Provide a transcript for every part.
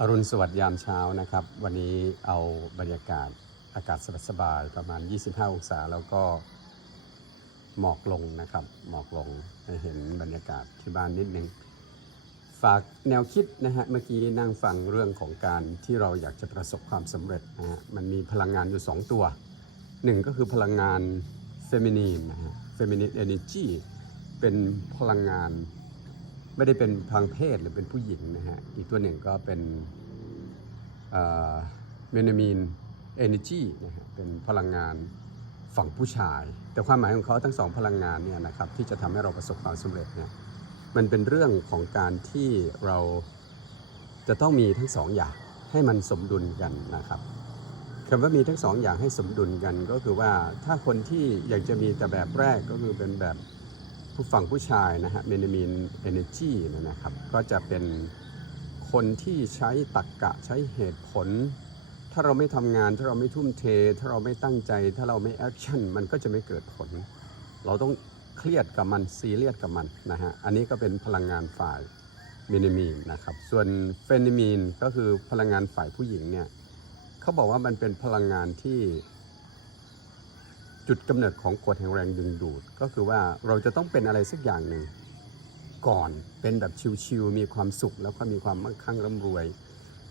อรุณสวัสดิ์ยามเช้านะครับ วันนี้เอาบรรยากาศอากาศสบายๆประมาณ 25 องศาแล้วก็หมอกลงนะครับ หมอกลงให้เห็นบรรยากาศที่บ้านนิดนึง ฝากแนวคิดนะฮะเมื่อกี้นั่งฟังเรื่องของการที่เราอยากจะประสบความสำเร็จนะฮะมันมีพลังงานอยู่ 2 ตัวหนึ่งก็คือพลังงานเฟมินีนนะฮะเฟมินีนเอเนจีเป็นพลังงาน ไม่ได้เป็นทางเพศหรือเป็นผู้หญิงนะฮะ อีกตัวหนึ่งก็เป็นเมนามีนเอเนจีนะฮะ เป็นพลังงานฝั่งผู้ชาย แต่ความหมายของเขาทั้งสองพลังงานเนี่ยนะครับที่จะทำให้เราประสบความสำเร็จเนี่ย มันเป็นเรื่องของการที่เราจะต้องมีทั้งสองอย่างให้มันสมดุลกันนะครับคำว่ามีทั้งสองอย่างให้สมดุลกันก็คือว่าถ้าคนที่อยากจะมีแต่แบบแรกก็คือเป็นแบบ ผู้ฝั่งผู้ชายนะฮะเมนามีนเอเนจีนะครับ ก็จะเป็นคนที่ใช้ตรกกะใช้เหตุผล ถ้าเราไม่ทำงานถ้าเราไม่ทุ่มเท ถ้าเราไม่ตั้งใจ ถ้าเราไม่แอคชั่นมันก็จะไม่เกิดผล เราต้องเครียดกับมันซีเรียสกับมันนะฮะอันนี้ก็เป็นพลังงานฝ่ายเมนามีนนะครับ ส่วนเฟนิมีนก็คือพลังงานฝ่ายผู้หญิงเนี่ยเขาบอกว่ามันเป็นพลังงานที่ จุดกำเนิดของกฎแห่งแรงดึงดูด ก็คือว่าเราจะต้องเป็นอะไรสักอย่างหนึ่งก่อนเป็นแบบชิวๆมีความสุข แล้วก็มีความมั่งคั่งร่ำรวย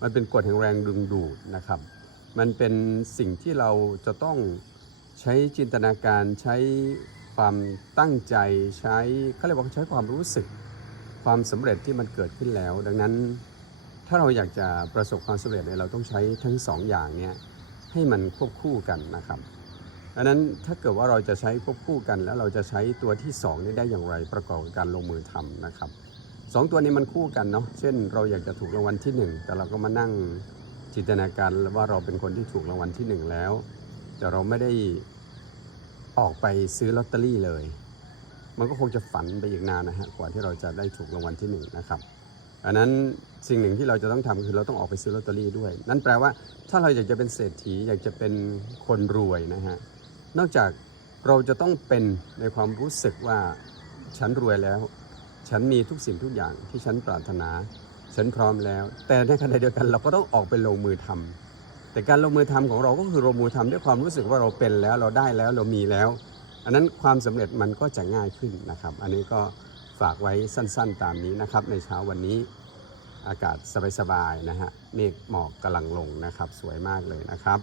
มันเป็นกฎแห่งแรงดึงดูดนะครับ มันเป็นสิ่งที่เราจะต้องใช้จินตนาการใช้ความตั้งใจใช้เขาเรียกว่าใช้ความรู้สึก ความสำเร็จที่มันเกิดขึ้นแล้ว ดังนั้น ถ้าเราอยากจะประสบความสำเร็จเนี่ยเราต้องใช้ทั้งสองอย่างเนี้ให้มันควบคู่กันนะครับ ดังนั้นถ้าเกิดว่าเราจะใช้ควบคู่กันแล้วเราจะใช้ตัวที่ 2 นี้ได้อย่างไรประกอบการลงมือทำนะครับสองตัวนี้มันคู่กันเนาะเช่น เราอยากจะถูกรางวัลที่ 1 แต่เราก็มานั่งจินตนาการว่าเราเป็นคนที่ถูกรางวัลที่ 1 แล้ว แต่เราไม่ได้ออกไปซื้อลอตเตอรี่เลย มันก็คงจะฝันไปอีกนานนะฮะกว่าที่เราจะได้ถูกรางวัลที่1นะครับอันนั้นสิ่งหนึ่งที่เราจะต้องทำคือเราต้องออกไปซื้อลอตเตอรี่ด้วย นั่นแปลว่าถ้าเราอยากจะเป็นเศรษฐีอยากจะเป็นคนรวยนะฮะ นอกจากเราจะต้องเป็นในความรู้สึกว่าฉันรวยแล้ว ฉันมีทุกสิ่งทุกอย่างที่ฉันปรารถนา ฉันพร้อมแล้ว แต่ในขณะเดียวกันเราก็ต้องออกไปลงมือทำแต่การลงมือทำของเราก็คือลงมือทำด้วยความรู้สึกว่าเราเป็นแล้วเราได้แล้วเรามีแล้ว อันนั้นความสำเร็จมันก็จะง่ายขึ้นนะครับ อันนี้ก็ฝากไว้สั้นๆตามนี้นะครับ ในเช้าวันนี้อากาศสบายๆนะฮะเมฆหมอกกำลังลงนะครับ สวยมากเลยนะครับ